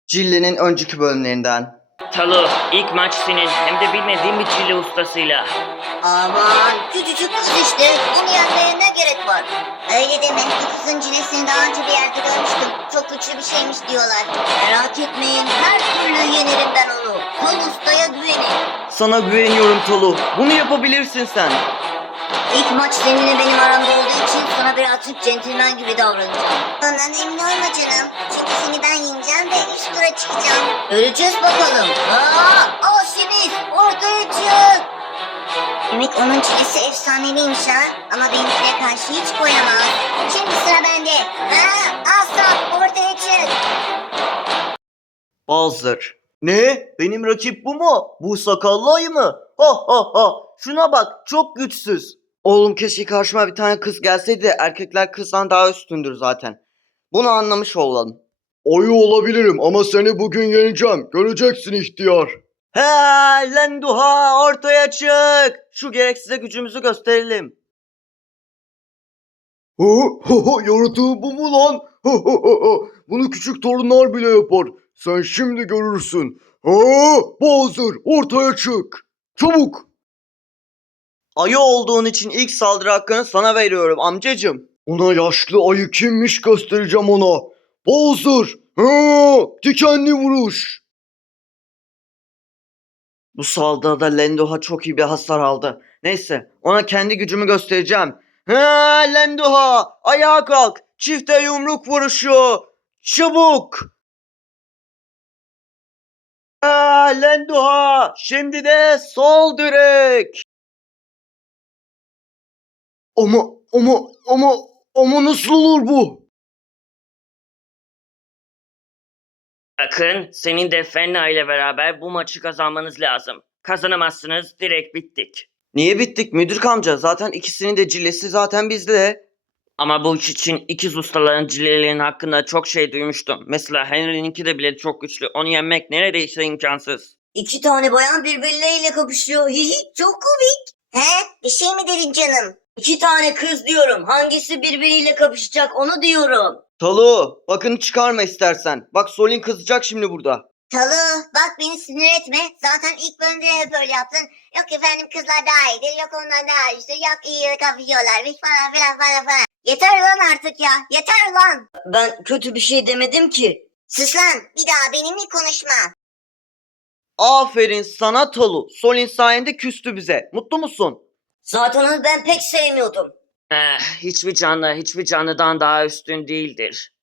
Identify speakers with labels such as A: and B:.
A: Cille'nin önceki bölümlerinden.
B: Talu, ilk maç senin, hem de bilmediğim bir Cille ustasıyla.
C: Aman küçücük kız işte. Onu yenmeye ne gerek var? Öyle deme. Bu kızın cilesini daha önce bir yerde görmüştüm. Çok güçlü bir şeymiş diyorlar. Merak etmeyin. Her türlü yenerim ben onu. Kol ustaya güvenin.
A: Sana güveniyorum Tolu. Bunu yapabilirsin sen.
C: İlk maç seninle benim aramda olduğu için sana birazcık centilmen gibi davranacağım. Ondan emin olma canım. Çünkü seni ben yeneceğim ve üst tura çıkacağım. Göreceğiz bakalım. Aa, Simiz ortaya çık. Demek onun çilesi efsaneliymiş ha. Ama benimkine karşı hiç koyamaz. Şimdi sıra bende. Aslan ortaya çık.
A: Bowser. Ne? Benim rakip bu mu? Bu sakallı ayı mı? Ha ha ha. Şuna bak, çok güçsüz. Oğlum keşke karşıma bir tane kız gelseydi de erkekler kızdan daha üstündür zaten. Bunu anlamış olalım.
D: Ayı olabilirim ama seni bugün yeneceğim. Göreceksin ihtiyar.
A: He Lenduha, ortaya çık. Şu gereksize gücümüzü gösterelim.
D: Yaratığı bu mu lan? Bunu küçük torunlar bile yapar. Sen şimdi görürsün. Bowser ortaya çık. Çabuk.
A: Ayı olduğun için ilk saldırı hakkını sana veriyorum amcacım.
D: Ona yaşlı ayı kimmiş göstereceğim ona. Bowser. Dikenli vuruş.
A: Bu saldırıda Lenduha çok iyi bir hasar aldı. Neyse, ona kendi gücümü göstereceğim. Lenduha, ayağa kalk. Çifte yumruk vuruşu. Çabuk. Lenduha, şimdi de sol direk.
D: Ama nasıl olur bu?
B: Bakın, senin de Fenna ile beraber bu maçı kazanmanız lazım. Kazanamazsınız, direkt bittik.
A: Niye bittik müdür amca? Zaten ikisinin de cillesi zaten bizde.
B: Ama bu iş için ikiz ustaların Cille'lerinin hakkında çok şey duymuştum. Mesela Henry'ninki de bile çok güçlü. Onu yenmek neredeyse imkansız.
C: 2 tane bayan birbirleriyle kapışıyor. Çok komik. Bir şey mi dedin canım? 2 tane kız diyorum. Hangisi birbiriyle kapışacak onu diyorum.
A: Talu, bakın çıkarma istersen. Bak Solin kızacak şimdi burada.
C: Talı bak beni sinir etme. Zaten ilk bölümde hep öyle yaptın. Yok efendim kızlar daha iyidir. Yok onlar daha iyidir. Yok iyi kapışıyorlarmış falan filan falan falan. Yeter lan artık ya. Yeter lan. Ben kötü bir şey demedim ki. Sus lan. Bir daha benimle konuşma.
A: Aferin sana Talu. Solin sayende küstü bize. Mutlu musun?
C: Zaten onu ben pek sevmiyordum.
B: Hiçbir canlı hiçbir canlıdan daha üstün değildir.